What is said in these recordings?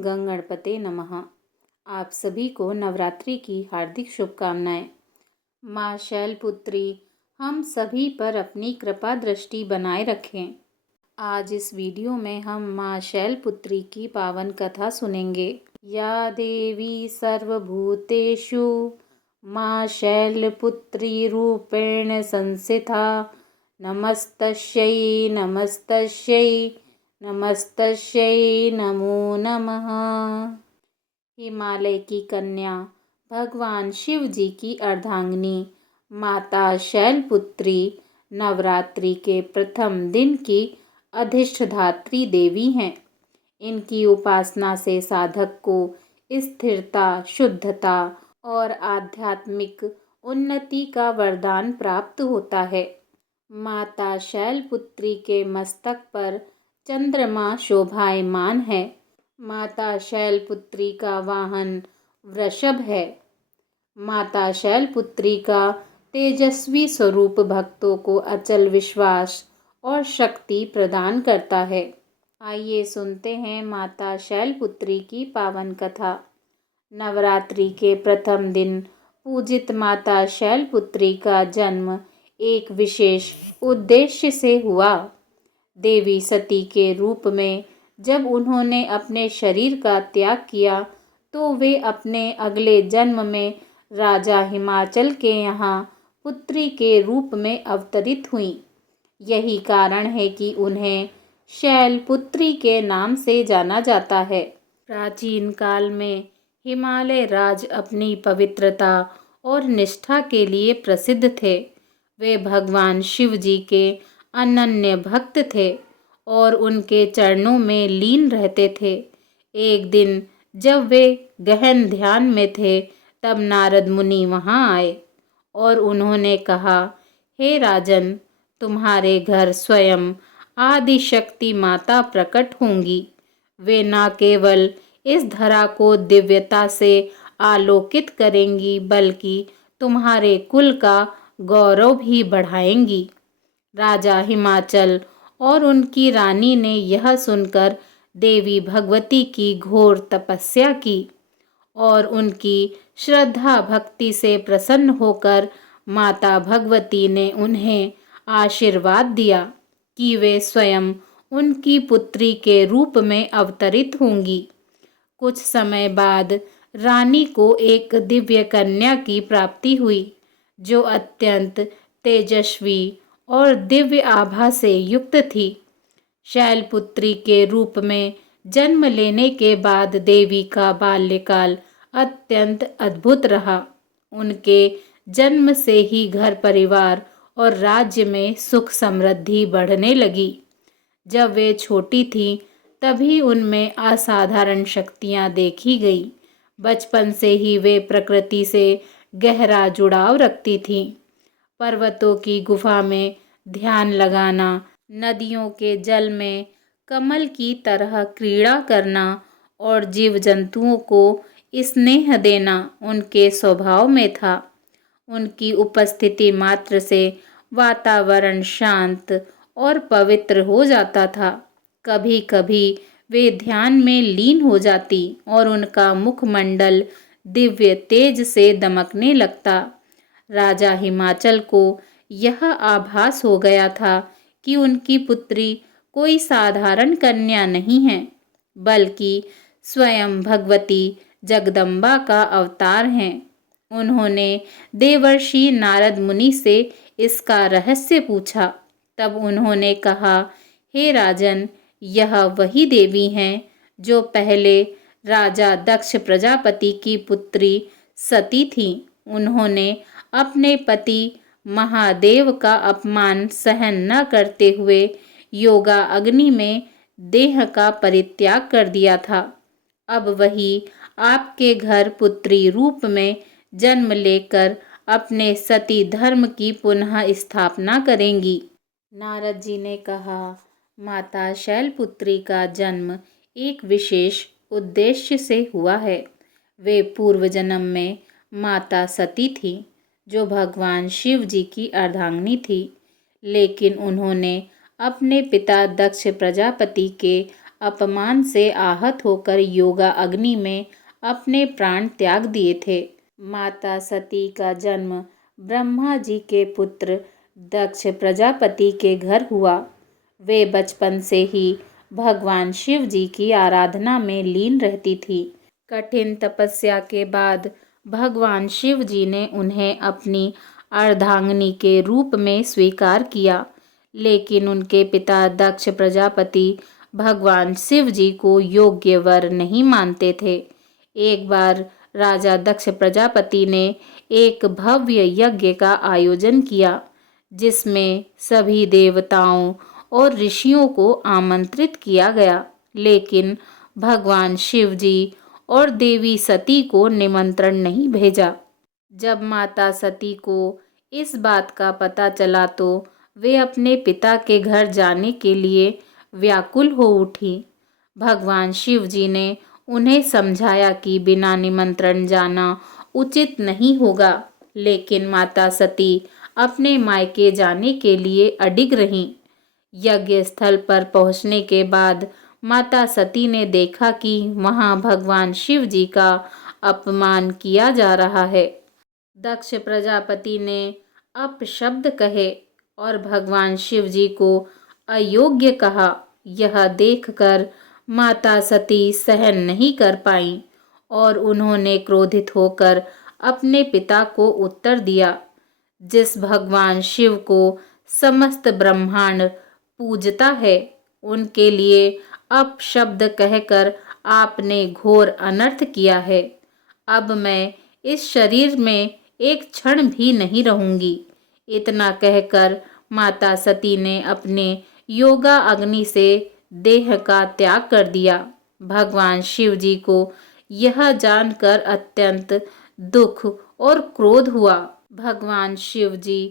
गंग गणपते नमः। आप सभी को नवरात्रि की हार्दिक शुभकामनाएं। माँ शैलपुत्री हम सभी पर अपनी कृपा दृष्टि बनाए रखें। आज इस वीडियो में हम माँ शैलपुत्री की पावन कथा सुनेंगे। या देवी सर्वभूतेषु माँ शैलपुत्री रूपेण संस्थिता नमस्तस्यै नमस्तस्यै नमस्तस्यै नमो नमः। हिमालय की कन्या भगवान शिव जी की अर्धांगिनी माता शैलपुत्री नवरात्रि के प्रथम दिन की अधिष्ठात्री देवी हैं। इनकी उपासना से साधक को स्थिरता, शुद्धता और आध्यात्मिक उन्नति का वरदान प्राप्त होता है। माता शैलपुत्री के मस्तक पर चंद्रमा शोभायमान है। माता शैलपुत्री का वाहन वृषभ है। माता शैलपुत्री का तेजस्वी स्वरूप भक्तों को अचल विश्वास और शक्ति प्रदान करता है। आइए सुनते हैं माता शैलपुत्री की पावन कथा। नवरात्रि के प्रथम दिन पूजित माता शैलपुत्री का जन्म एक विशेष उद्देश्य से हुआ। देवी सती के रूप में जब उन्होंने अपने शरीर का त्याग किया तो वे अपने अगले जन्म में राजा हिमाचल के यहाँ पुत्री के रूप में अवतरित हुईं। यही कारण है कि उन्हें शैलपुत्री के नाम से जाना जाता है। प्राचीन काल में हिमालय राज अपनी पवित्रता और निष्ठा के लिए प्रसिद्ध थे। वे भगवान शिव जी के अनन्य भक्त थे और उनके चरणों में लीन रहते थे। एक दिन जब वे गहन ध्यान में थे तब नारद मुनि वहां आए और उन्होंने कहा, हे राजन, तुम्हारे घर स्वयं आदिशक्ति माता प्रकट होंगी। वे न केवल इस धरा को दिव्यता से आलोकित करेंगी बल्कि तुम्हारे कुल का गौरव भी बढ़ाएंगी। राजा हिमाचल और उनकी रानी ने यह सुनकर देवी भगवती की घोर तपस्या की और उनकी श्रद्धा भक्ति से प्रसन्न होकर माता भगवती ने उन्हें आशीर्वाद दिया कि वे स्वयं उनकी पुत्री के रूप में अवतरित होंगी। कुछ समय बाद रानी को एक दिव्य कन्या की प्राप्ति हुई जो अत्यंत तेजस्वी और दिव्य आभा से युक्त थी। शैलपुत्री के रूप में जन्म लेने के बाद देवी का बाल्यकाल अत्यंत अद्भुत रहा। उनके जन्म से ही घर परिवार और राज्य में सुख समृद्धि बढ़ने लगी। जब वे छोटी थीं तभी उनमें असाधारण शक्तियां देखी गई। बचपन से ही वे प्रकृति से गहरा जुड़ाव रखती थीं। पर्वतों की गुफा में ध्यान लगाना, नदियों के जल में कमल की तरह क्रीड़ा करना और जीव जंतुओं को स्नेह देना उनके स्वभाव में था। उनकी उपस्थिति मात्र से वातावरण शांत और पवित्र हो जाता था। कभी कभी वे ध्यान में लीन हो जाती और उनका मुखमंडल दिव्य तेज से दमकने लगता। राजा हिमाचल को यह आभास हो गया था कि उनकी पुत्री कोई साधारण कन्या नहीं है बल्कि स्वयं भगवती जगदम्बा का अवतार हैं। उन्होंने देवर्षि नारद मुनि से इसका रहस्य पूछा। तब उन्होंने कहा, हे राजन, यह वही देवी हैं जो पहले राजा दक्ष प्रजापति की पुत्री सती थीं। उन्होंने अपने पति महादेव का अपमान सहन न करते हुए योगा अग्नि में देह का परित्याग कर दिया था। अब वही आपके घर पुत्री रूप में जन्म लेकर अपने सती धर्म की पुनः स्थापना करेंगी। नारद जी ने कहा, माता शैलपुत्री का जन्म एक विशेष उद्देश्य से हुआ है। वे पूर्व जन्म में माता सती थी जो भगवान शिव जी की अर्धांगिनी थी, लेकिन उन्होंने अपने पिता दक्ष प्रजापति के अपमान से आहत होकर योगा अग्नि में अपने प्राण त्याग दिए थे। माता सती का जन्म ब्रह्मा जी के पुत्र दक्ष प्रजापति के घर हुआ। वे बचपन से ही भगवान शिव जी की आराधना में लीन रहती थी। कठिन तपस्या के बाद भगवान शिव जी ने उन्हें अपनी अर्धांगिनी के रूप में स्वीकार किया, लेकिन उनके पिता दक्ष प्रजापति भगवान शिव जी को योग्य वर नहीं मानते थे। एक बार राजा दक्ष प्रजापति ने एक भव्य यज्ञ का आयोजन किया, जिसमें सभी देवताओं और ऋषियों को आमंत्रित किया गया, लेकिन भगवान शिव जी और देवी सती को निमंत्रण नहीं भेजा। जब माता सती को इस बात का पता चला तो वे अपने पिता के घर जाने के लिए व्याकुल हो उठी। भगवान शिव जी ने उन्हें समझाया कि बिना निमंत्रण जाना उचित नहीं होगा, लेकिन माता सती अपने मायके जाने के लिए अडिग रहीं। यज्ञ स्थल पर पहुंचने के बाद माता सती ने देखा कि वहां भगवान शिव जी का अपमान किया जा रहा है। दक्ष प्रजापति ने अपशब्द कहे और भगवान शिव जी को अयोग्य कहा। यह देखकर माता सती सहन नहीं कर पाईं और उन्होंने क्रोधित होकर अपने पिता को उत्तर दिया, जिस भगवान शिव को समस्त ब्रह्मांड पूजता है, उनके लिए अपशब्द कहकर आपने घोर अनर्थ किया है। अब मैं इस शरीर में एक क्षण भी नहीं रहूंगी। इतना कहकर माता सती ने अपने योगा अग्नि से देह का त्याग कर दिया। भगवान शिव जी को यह जानकर अत्यंत दुख और क्रोध हुआ। भगवान शिव जी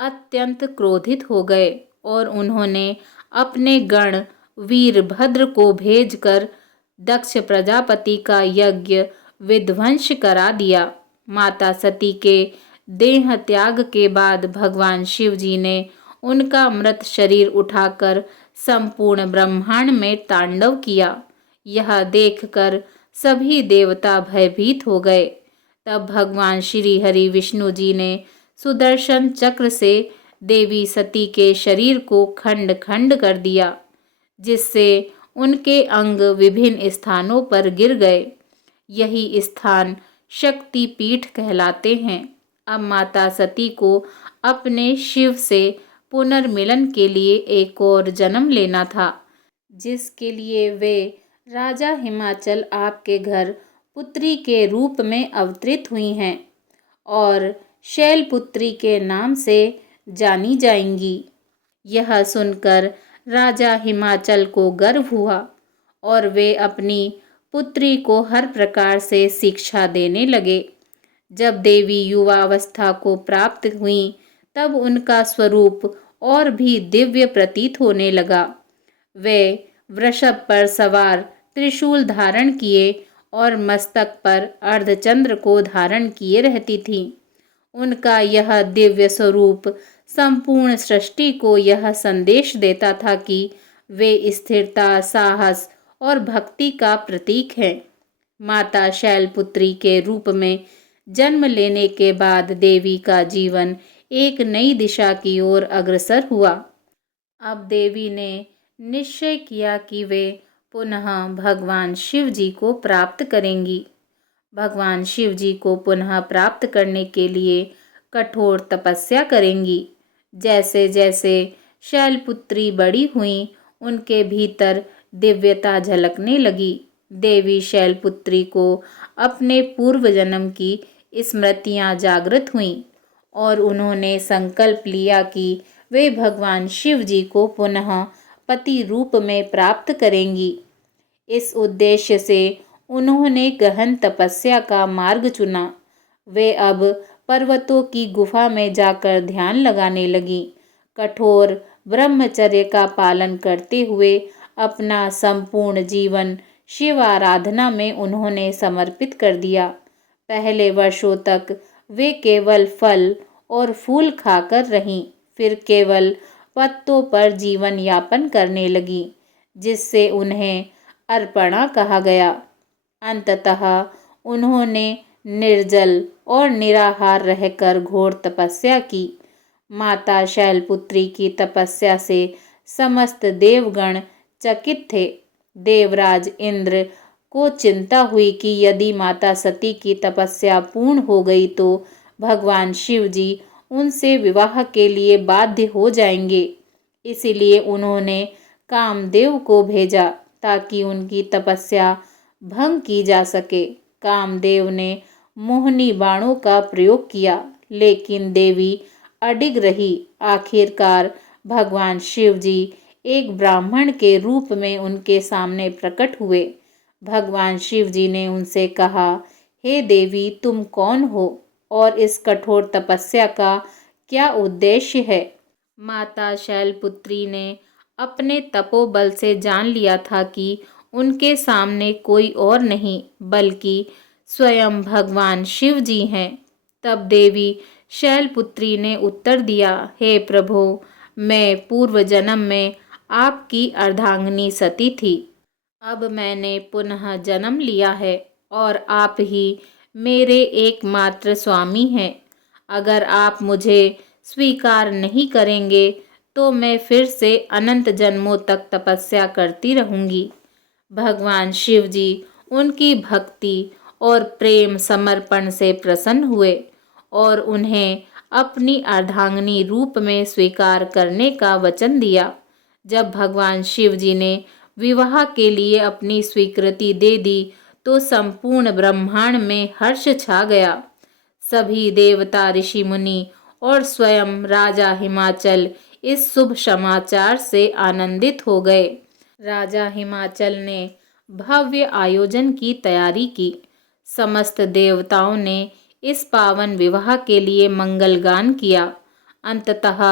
अत्यंत क्रोधित हो गए और उन्होंने अपने गण वीरभद्र को भेजकर दक्ष प्रजापति का यज्ञ विध्वंस करा दिया। माता सती के देह त्याग के बाद भगवान शिव जी ने उनका मृत शरीर उठाकर संपूर्ण ब्रह्मांड में तांडव किया। यह देखकर सभी देवता भयभीत हो गए। तब भगवान श्री हरि विष्णु जी ने सुदर्शन चक्र से देवी सती के शरीर को खंड खंड कर दिया, जिससे उनके अंग विभिन्न स्थानों पर गिर गए। यही स्थान शक्ति पीठ कहलाते हैं। अब माता सती को अपने शिव से पुनर्मिलन के लिए एक और जन्म लेना था, जिसके लिए वे राजा हिमाचल आपके घर पुत्री के रूप में अवतरित हुई हैं और शैलपुत्री के नाम से जानी जाएंगी। यह सुनकर राजा हिमाचल को गर्व हुआ और वे अपनी पुत्री को हर प्रकार से शिक्षा देने लगे। जब देवी युवावस्था को प्राप्त हुई, तब उनका स्वरूप और भी दिव्य प्रतीत होने लगा। वे वृषभ पर सवार, त्रिशूल धारण किए और मस्तक पर अर्धचंद्र को धारण किए रहती थीं। उनका यह दिव्य स्वरूप संपूर्ण सृष्टि को यह संदेश देता था कि वे स्थिरता, साहस और भक्ति का प्रतीक हैं। माता शैलपुत्री के रूप में जन्म लेने के बाद देवी का जीवन एक नई दिशा की ओर अग्रसर हुआ। अब देवी ने निश्चय किया कि वे पुनः भगवान शिव जी को प्राप्त करेंगी। भगवान शिव जी को पुनः प्राप्त करने के लिए कठोर तपस्या करेंगी। जैसे जैसे शैलपुत्री बड़ी हुई, उनके भीतर दिव्यता झलकने लगी। देवी शैलपुत्री को अपने पूर्व जन्म की स्मृतियां जागृत हुईं और उन्होंने संकल्प लिया कि वे भगवान शिव जी को पुनः पति रूप में प्राप्त करेंगी। इस उद्देश्य से उन्होंने गहन तपस्या का मार्ग चुना। वे अब पर्वतों की गुफा में जाकर ध्यान लगाने लगी। कठोर ब्रह्मचर्य का पालन करते हुए अपना संपूर्ण जीवन शिव आराधना में उन्होंने समर्पित कर दिया। पहले वर्षों तक वे केवल फल और फूल खाकर रहीं, फिर केवल पत्तों पर जीवन यापन करने लगी, जिससे उन्हें अर्पणा कहा गया। अंततः उन्होंने निर्जल और निराहार रहकर घोर तपस्या की। माता शैलपुत्री की तपस्या से समस्त देवगण चकित थे। देवराज इंद्र को चिंता हुई कि यदि माता सती की तपस्या पूर्ण हो गई तो भगवान शिव जी उनसे विवाह के लिए बाध्य हो जाएंगे। इसीलिए उन्होंने कामदेव को भेजा ताकि उनकी तपस्या भंग की जा सके। कामदेव ने मोहनी बाणों का प्रयोग किया, लेकिन देवी अडिग रही। आखिरकार भगवान शिव जी एक ब्राह्मण के रूप में उनके सामने प्रकट हुए। भगवान शिव जी ने उनसे कहा, हे देवी, तुम कौन हो और इस कठोर तपस्या का क्या उद्देश्य है? माता शैलपुत्री ने अपने तपोबल से जान लिया था कि उनके सामने कोई और नहीं बल्कि स्वयं भगवान शिव जी हैं। तब देवी शैलपुत्री ने उत्तर दिया, हे प्रभु, मैं पूर्व जन्म में आपकी अर्धांगिनी सती थी। अब मैंने पुनः जन्म लिया है और आप ही मेरे एकमात्र स्वामी हैं। अगर आप मुझे स्वीकार नहीं करेंगे तो मैं फिर से अनंत जन्मों तक तपस्या करती रहूंगी। भगवान शिव जी उनकी भक्ति और प्रेम समर्पण से प्रसन्न हुए और उन्हें अपनी अर्धांगिनी रूप में स्वीकार करने का वचन दिया। जब भगवान शिव जी ने विवाह के लिए अपनी स्वीकृति दे दी तो संपूर्ण ब्रह्मांड में हर्ष छा गया। सभी देवता, ऋषि मुनि और स्वयं राजा हिमाचल इस शुभ समाचार से आनंदित हो गए। राजा हिमाचल ने भव्य आयोजन की तैयारी की। समस्त देवताओं ने इस पावन विवाह के लिए मंगलगान किया। अंततः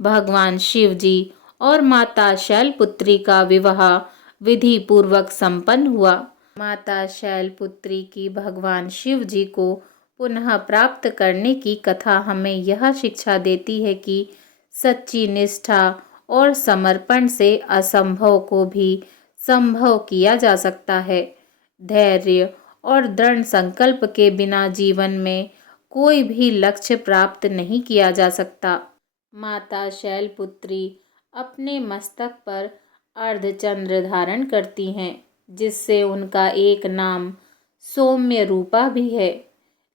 भगवान शिव जी और माता शैलपुत्री का विवाह विधि पूर्वक संपन्न हुआ। माता शैलपुत्री की भगवान शिव जी को पुनः प्राप्त करने की कथा हमें यह शिक्षा देती है कि सच्ची निष्ठा और समर्पण से असंभव को भी संभव किया जा सकता है। धैर्य और दृढ़ संकल्प के बिना जीवन में कोई भी लक्ष्य प्राप्त नहीं किया जा सकता। माता शैलपुत्री अपने मस्तक पर अर्धचंद्र धारण करती हैं, जिससे उनका एक नाम सौम्य रूपा भी है।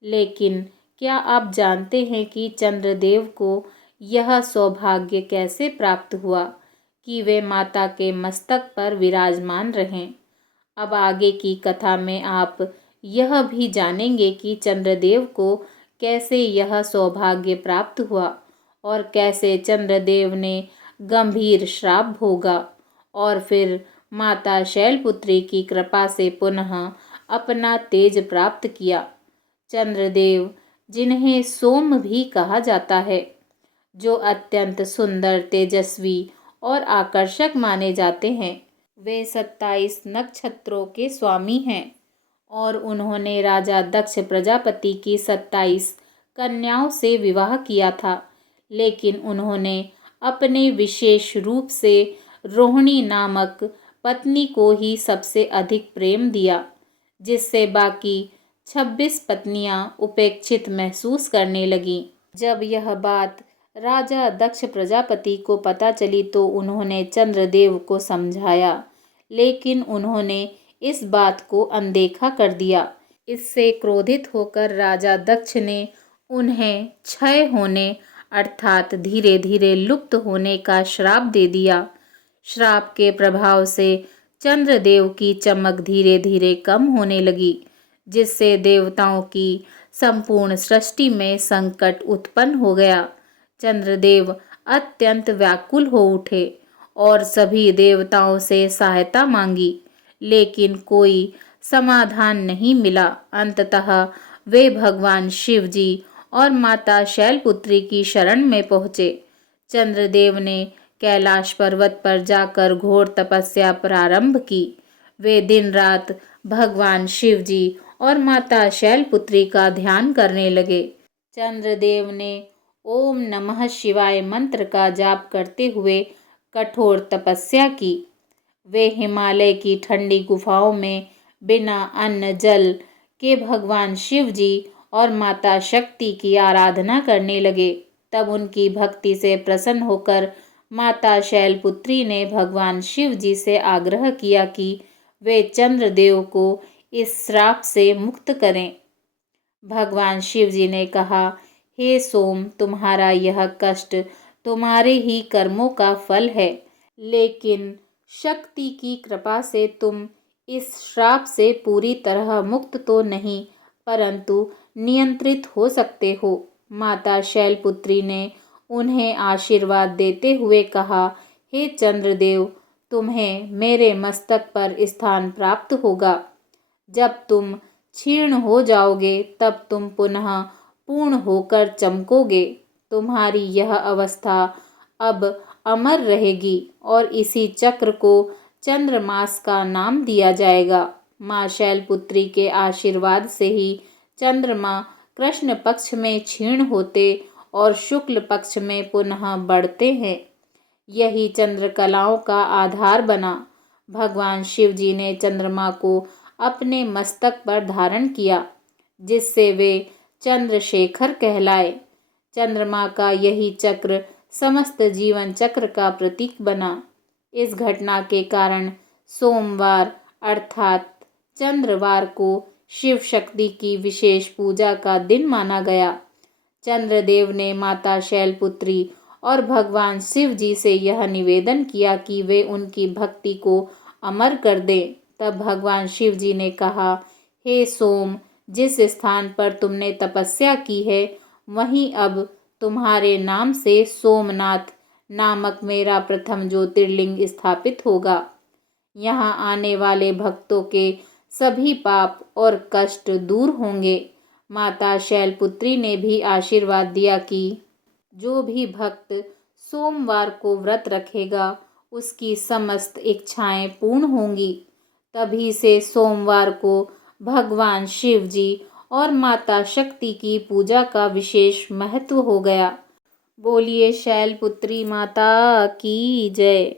लेकिन क्या आप जानते हैं कि चंद्रदेव को यह सौभाग्य कैसे प्राप्त हुआ कि वे माता के मस्तक पर विराजमान रहें? अब आगे की कथा में आप यह भी जानेंगे कि चंद्रदेव को कैसे यह सौभाग्य प्राप्त हुआ और कैसे चंद्रदेव ने गंभीर श्राप भोगा और फिर माता शैलपुत्री की कृपा से पुनः अपना तेज प्राप्त किया। चंद्रदेव, जिन्हें सोम भी कहा जाता है, जो अत्यंत सुंदर, तेजस्वी और आकर्षक माने जाते हैं, वे 27 नक्षत्रों के स्वामी हैं और उन्होंने राजा दक्ष प्रजापति की 27 कन्याओं से विवाह किया था। लेकिन उन्होंने अपने विशेष रूप से रोहिणी नामक पत्नी को ही सबसे अधिक प्रेम दिया, जिससे बाकी 26 पत्नियां उपेक्षित महसूस करने लगीं। जब यह बात राजा दक्ष प्रजापति को पता चली तो उन्होंने चंद्रदेव को समझाया, लेकिन उन्होंने इस बात को अनदेखा कर दिया। इससे क्रोधित होकर राजा दक्ष ने उन्हें क्षय होने अर्थात धीरे धीरे लुप्त होने का श्राप दे दिया। श्राप के प्रभाव से चंद्रदेव की चमक धीरे धीरे कम होने लगी, जिससे देवताओं की संपूर्ण सृष्टि में संकट उत्पन्न हो गया। चंद्रदेव अत्यंत व्याकुल हो उठे और सभी देवताओं से सहायता मांगी, लेकिन कोई समाधान नहीं मिला। अंततः वे भगवान शिव जी और माता शैलपुत्री की शरण में पहुँचे। चंद्रदेव ने कैलाश पर्वत पर जाकर घोर तपस्या प्रारंभ की। वे दिन रात भगवान शिव जी और माता शैलपुत्री का ध्यान करने लगे। चंद्रदेव ने ओम नमः शिवाय मंत्र का जाप करते हुए कठोर तपस्या की। वे हिमालय की ठंडी गुफाओं में बिना अन्न जल के भगवान शिव जी और माता शक्ति की आराधना करने लगे। तब उनकी भक्ति से प्रसन्न होकर माता शैलपुत्री ने भगवान शिव जी से आग्रह किया कि वे चंद्रदेव को इस श्राप से मुक्त करें। भगवान शिव जी ने कहा, हे सोम, तुम्हारा यह कष्ट तुम्हारे ही कर्मों का फल है, लेकिन शक्ति की कृपा से तुम इस श्राप से पूरी तरह मुक्त तो नहीं, परंतु नियंत्रित हो सकते हो। माता शैलपुत्री ने उन्हें आशीर्वाद देते हुए कहा, हे चंद्रदेव, तुम्हें मेरे मस्तक पर स्थान प्राप्त होगा। जब तुम क्षीण हो जाओगे तब तुम पुनः पूर्ण होकर चमकोगे। तुम्हारी यह अवस्था अब अमर रहेगी और इसी चक्र को चंद्रमास का नाम दिया जाएगा। माँ शैलपुत्री के आशीर्वाद से ही चंद्रमा कृष्ण पक्ष में क्षीण होते और शुक्ल पक्ष में पुनः बढ़ते हैं। यही चंद्रकलाओं का आधार बना। भगवान शिव जी ने चंद्रमा को अपने मस्तक पर धारण किया, जिससे वे चंद्रशेखर कहलाए। चंद्रमा का यही चक्र समस्त जीवन चक्र का प्रतीक बना। इस घटना के कारण सोमवार अर्थात चंद्रवार को शिव शक्ति की विशेष पूजा का दिन माना गया। चंद्रदेव ने माता शैलपुत्री और भगवान शिव जी से यह निवेदन किया कि वे उनकी भक्ति को अमर कर दें। तब भगवान शिव जी ने कहा, हे सोम, जिस स्थान पर तुमने तपस्या की है वहीं अब तुम्हारे नाम से सोमनाथ नामक मेरा प्रथम ज्योतिर्लिंग स्थापित होगा। यहाँ आने वाले भक्तों के सभी पाप और कष्ट दूर होंगे। माता शैलपुत्री ने भी आशीर्वाद दिया कि जो भी भक्त सोमवार को व्रत रखेगा उसकी समस्त इच्छाएं पूर्ण होंगी। तभी से सोमवार को भगवान शिव जी और माता शक्ति की पूजा का विशेष महत्व हो गया। बोलिए शैलपुत्री माता की जय।